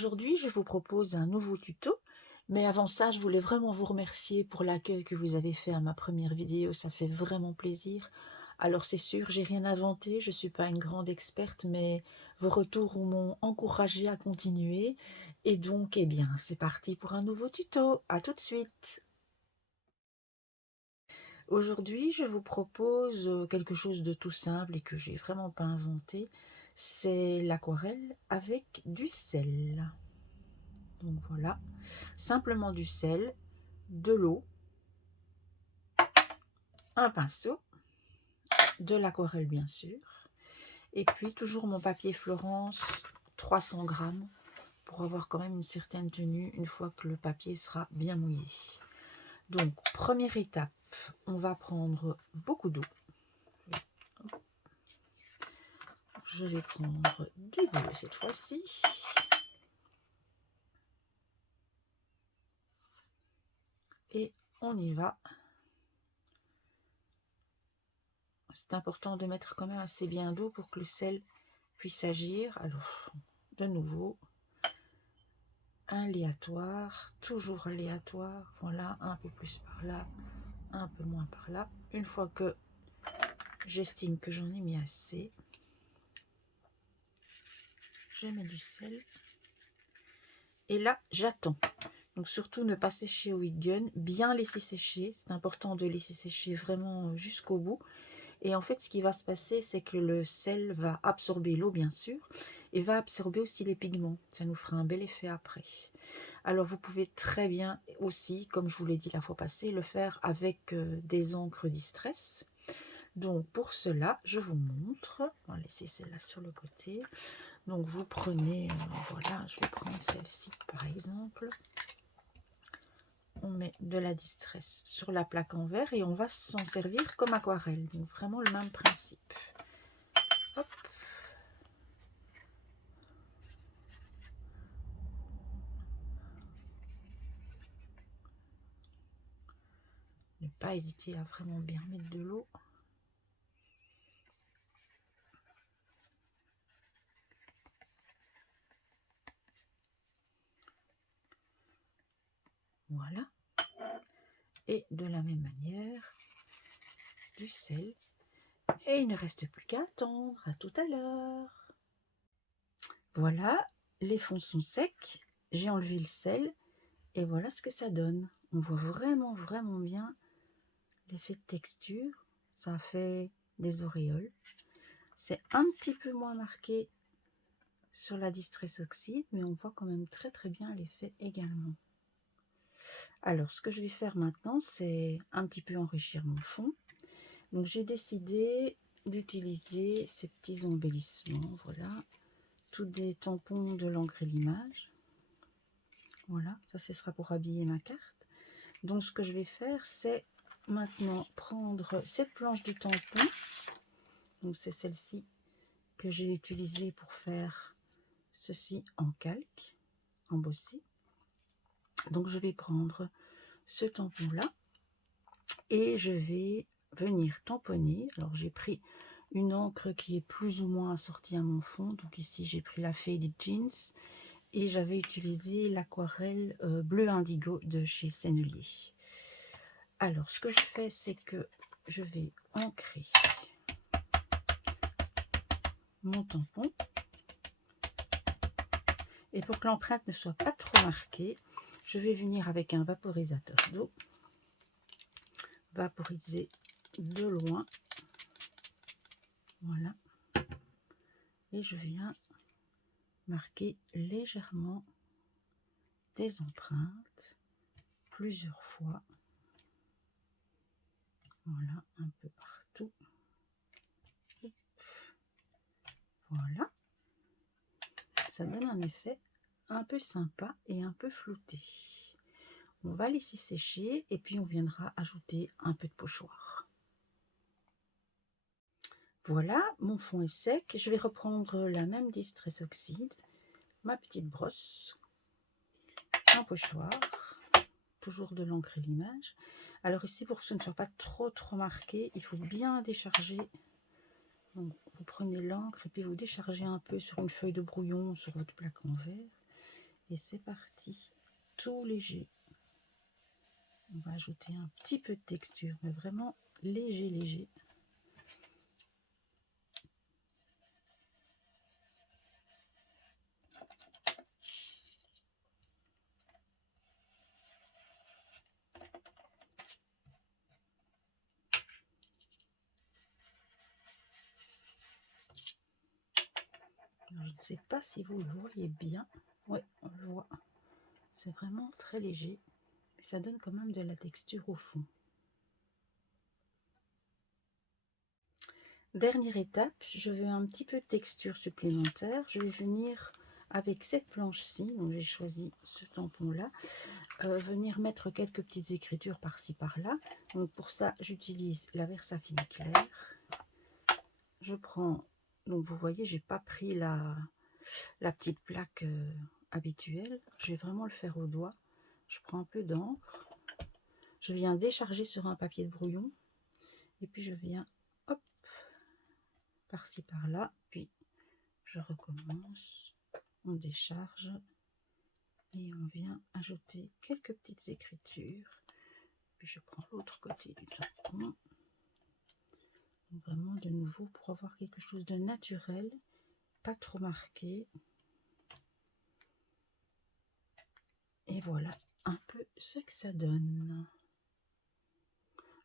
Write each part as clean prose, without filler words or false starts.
Aujourd'hui, je vous propose un nouveau tuto, mais avant ça, je voulais vraiment vous remercier pour l'accueil que vous avez fait à ma première vidéo, ça fait vraiment plaisir. Alors c'est sûr, j'ai rien inventé, je suis pas une grande experte, mais vos retours m'ont encouragé à continuer. Et donc, eh bien, c'est parti pour un nouveau tuto. À tout de suite. Aujourd'hui, je vous propose quelque chose de tout simple et que j'ai vraiment pas inventé. C'est l'aquarelle avec du sel. Donc voilà, simplement du sel, de l'eau, un pinceau, de l'aquarelle bien sûr, et puis toujours mon papier Florence 300 grammes pour avoir quand même une certaine tenue une fois que le papier sera bien mouillé. Donc première étape, on va prendre beaucoup d'eau. Je vais prendre du bleu cette fois-ci. Et on y va. C'est important de mettre quand même assez bien d'eau pour que le sel puisse agir. Alors, de nouveau, aléatoire, toujours aléatoire. Voilà, un peu plus par là, un peu moins par là. Une fois que j'estime que j'en ai mis assez, je mets du sel. Et là, j'attends. Donc surtout ne pas sécher au heat gun, bien laisser sécher. C'est important de laisser sécher vraiment jusqu'au bout. Et en fait, ce qui va se passer, c'est que le sel va absorber l'eau, bien sûr, et va absorber aussi les pigments. Ça nous fera un bel effet après. Alors, vous pouvez très bien aussi, comme je vous l'ai dit la fois passée, le faire avec des encres Distress. Donc, pour cela, je vous montre. On va laisser celle-là sur le côté. Donc, vous prenez, voilà, je vais prendre celle-ci par exemple. On met de la Distress sur la plaque en verre et on va s'en servir comme aquarelle. Donc, vraiment le même principe. Hop. Ne pas hésiter à vraiment bien mettre de l'eau. Voilà. Et de la même manière, du sel. Et il ne reste plus qu'à attendre. À tout à l'heure. Voilà, les fonds sont secs. J'ai enlevé le sel. Et voilà ce que ça donne. On voit vraiment, vraiment bien l'effet de texture. Ça fait des auréoles. C'est un petit peu moins marqué sur la Distress Oxide, mais on voit quand même très très bien l'effet également. Alors, ce que je vais faire maintenant, c'est un petit peu enrichir mon fond. Donc, j'ai décidé d'utiliser ces petits embellissements. Voilà, tous des tampons de l'encre et l'image. Voilà, ça ce sera pour habiller ma carte. Donc, ce que je vais faire, c'est maintenant prendre cette planche de tampon. Donc, c'est celle-ci que j'ai utilisée pour faire ceci en calque, embossé. Donc, je vais prendre ce tampon-là et je vais venir tamponner. Alors, j'ai pris une encre qui est plus ou moins assortie à mon fond. Donc, ici, j'ai pris la Faded Jeans et j'avais utilisé l'aquarelle bleu indigo de chez Sennelier. Alors, ce que je fais, c'est que je vais ancrer mon tampon. Et pour que l'empreinte ne soit pas trop marquée, je vais venir avec un vaporisateur d'eau, vaporiser de loin. Voilà. Et je viens marquer légèrement des empreintes plusieurs fois. Voilà, un peu partout. Hop. Voilà. Ça donne un effet un peu sympa et un peu flouté. On va laisser sécher et puis on viendra ajouter un peu de pochoir. Voilà, mon fond est sec. Je vais reprendre la même Distress Oxide, ma petite brosse, un pochoir, toujours de l'encre et l'image. Alors ici, pour que ce ne soit pas trop marqué, il faut bien décharger. Donc, vous prenez l'encre et puis vous déchargez un peu sur une feuille de brouillon, sur votre plaque en verre. Et c'est parti, tout léger. On va ajouter un petit peu de texture, mais vraiment léger, léger. Alors, je ne sais pas si vous le voyez bien. Oui, on le voit. C'est vraiment très léger, mais ça donne quand même de la texture au fond. Dernière étape, je veux un petit peu de texture supplémentaire. Je vais venir avec cette planche-ci, donc j'ai choisi ce tampon-là, venir mettre quelques petites écritures par-ci par-là. Donc pour ça, j'utilise la Versafine claire. Je prends, donc vous voyez, j'ai pas pris la petite plaque habituelle. Je vais vraiment le faire au doigt. Je prends un peu d'encre. Je viens décharger sur un papier de brouillon. Et puis je viens, hop, par-ci par-là. Puis je recommence. On décharge. Et on vient ajouter quelques petites écritures. Puis je prends l'autre côté du tampon. Vraiment de nouveau pour avoir quelque chose de naturel, pas trop marqué. Et voilà un peu ce que ça donne.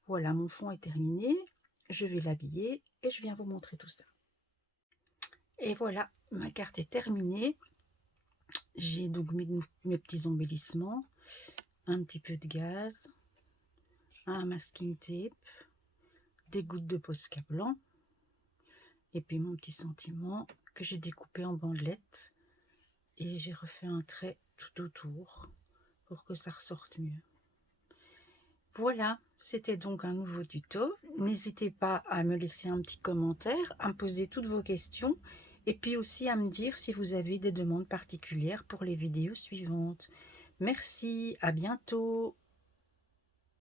Voilà, mon fond est terminé. Je vais l'habiller et je viens vous montrer tout ça. Et voilà, ma carte est terminée. J'ai donc mis mes petits embellissements, un petit peu de gaz, un masking tape, des gouttes de Posca blanc et puis mon petit sentiment que j'ai découpé en bandelettes et j'ai refait un trait tout autour pour que ça ressorte mieux. Voilà, c'était donc un nouveau tuto. N'hésitez pas à me laisser un petit commentaire, à me poser toutes vos questions et puis aussi à me dire si vous avez des demandes particulières pour les vidéos suivantes. Merci, à bientôt.